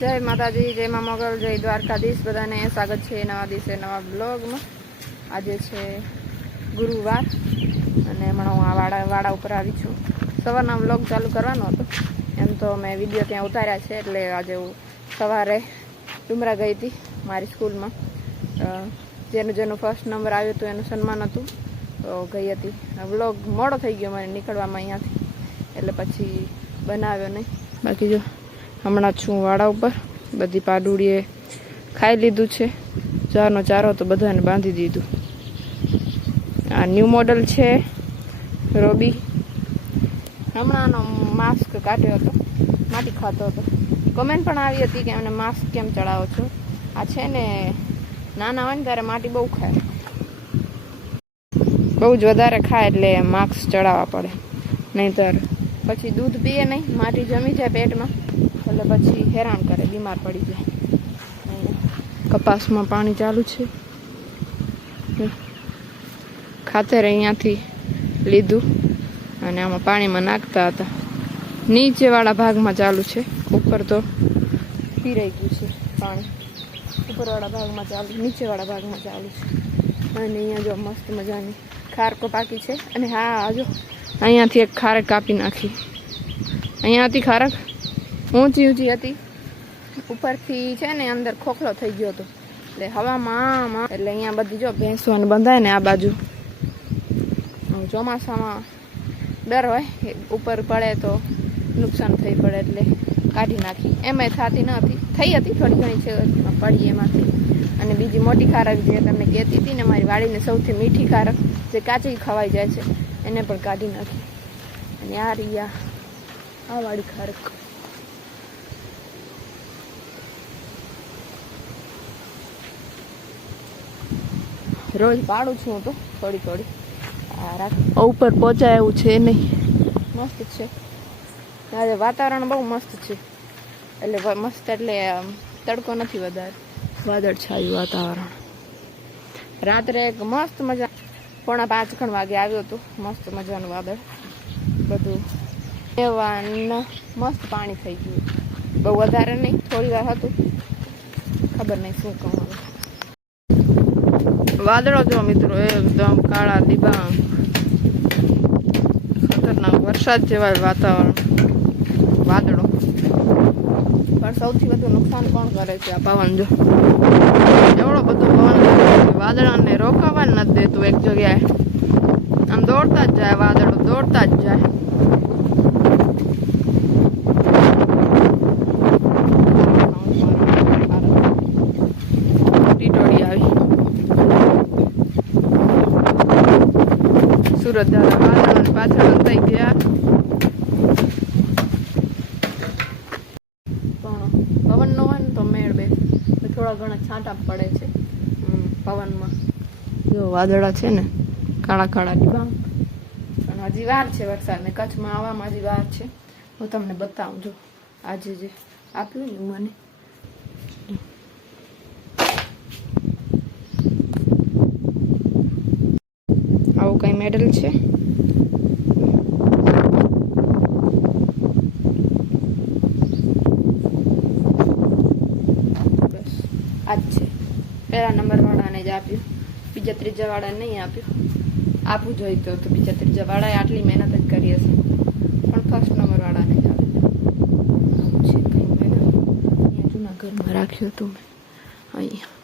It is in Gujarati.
जय माताजी, जय माँ मोगल, जय द्वारकाधीश। बधाने स्वागत है नवा दिवसे नवा ब्लॉग में। आज है गुरुवार અને હમણાં હું વાડા ઉપર આવી છું। સવારના વ્લોગ ચાલુ કરવાનો હતો, એમ તો મેં વિડીયો ત્યાં ઉતાર્યા છે। એટલે આજે હું સવારે ડુમરા ગઈ હતી મારી સ્કૂલમાં। જેનું ફર્સ્ટ નંબર આવ્યો હતો એનું સન્માન હતું, તો ગઈ હતી। વ્લોગ મોડો થઈ ગયો મને નીકળવામાં અહીંયાથી, એટલે પછી બનાવ્યો નહીં। બાકી જો હમણાં છું વાડા ઉપર, બધી પાડુડીએ ખાઈ લીધું છે। ચારનો ચારો તો બધાને બાંધી દીધું। આ ન્યૂ મોડલ છે રોબી। હમણાંનો માસ્ક કાઢ્યો હતો, માટી ખાતો હતો। કમેન્ટ પણ આવી હતી કે એમને માસ્ક કેમ ચડાવો છો। આ છે ને નાના હોય ને ત્યારે માટી બહુ ખાય, બહુ જ વધારે ખાય એટલે માસ્ક ચડાવવા પડે, નહીંતર પછી દૂધ પીએ નહીં, માટી જમી જાય પેટમાં, એટલે પછી હેરાન કરે, બીમાર પડી જાય। કપાસમાં પાણી ચાલુ છે। ખાતર અહીંયાથી લીધું અને આમાં પાણીમાં નાખતા હતા। નીચેવાળા ભાગમાં ચાલુ છે, ઉપર તો પીરાઈ ગયું છે પાણી। ઉપરવાળા ભાગમાં ચાલુ, નીચેવાળા ભાગમાં ચાલુ છે। અને અહીંયા જો મસ્ત મજાની ખારકો પાકી છે। અને હા જો અહીંયાથી એક ખારક કાપી નાખી। અહીંયા હતી ખારક, ઊંચી હતી, ઉપરથી છે ને અંદર ખોખલો થઈ ગયો હતો, એટલે હવામાં, એટલે અહીંયા બધી જો ભેંસોને બંધાય ને આ બાજુ, ચોમાસામાં ડર હોય ઉપર પડે તો નુકસાન થઈ પડે, એટલે કાઢી નાખી। એમાંય થતી નથી, થઈ હતી થોડી ઘણી છે પડી એમાંથી। અને બીજી મોટી ખારક જે તમને કહેતી હતી ને, મારી વાડીને સૌથી મીઠી ખારક જે કાચી ખવાઈ જાય છે, એને પણ કાઢી નાખી। અને આ રહ્યા આ વાળી ખારક। રોજ પાડું છું હું તો થોડી ઉપર પહોંચાય એવું છે નહીં, મસ્ત છે। આજે વાતાવરણ બહુ મસ્ત છે, એટલે મસ્ત એટલે તડકો નથી વધારે, વાદળ છાયું વાતાવરણ। રાત્રે એક મસ્ત મજા 4:45 વાગે આવ્યો હતો, મસ્ત મજાનું વાદળ, બધું મસ્ત પાણી થઈ ગયું, બહુ વધારે નહીં, થોડી વાર હતું, ખબર નહીં શું કહું હવે। વાદળો જો મિત્રો એકદમ કાળા ડિબાંગ, ખતરનાક વરસાદ જેવા વાતાવરણ, વાદળો। પણ સૌથી વધુ નુકસાન કોણ કરે છે? આ પવન જો, એવડો બધો પવન, વાદળાને રોકાવા જ નથી દેતું એક જગ્યાએ, આમ દોડતા જ જાય વાદળો, દોડતા જ જાય। ટીટોડી આવી, સુરત દાદા વાદળાની પાછળ થઈ ગયા, પણ પવન નો હોય ને તો મેળ બે, થોડા ઘણા છાંટા પડે છે પવનમાં। જો વાદળા છે ને કાળા કાળા ડિબાંગ, પણ હજી વાર છે વરસાદને, કચ્છમાં આવવામાં હજી વાર છે। હું તમને બતાવું, જો આજે જે આપ્યું ને મને, આવું કઈ મેડલ છે। બસ આજ છે, પહેલા નંબર વાળાને જ આપ્યું, બીજા ત્રીજા વાળાને નહીં આપ્યું। આપવું જોઈતું તો બીજા ત્રીજા વાળાએ આટલી મહેનત જ કરી હશે, પણ ફર્સ્ટ નંબર વાળાને જ આપ્યું। આવું છે કઈ મેડલ, અહીંયા જૂના ઘરમાં રાખ્યું હતું મેં, અહીંયા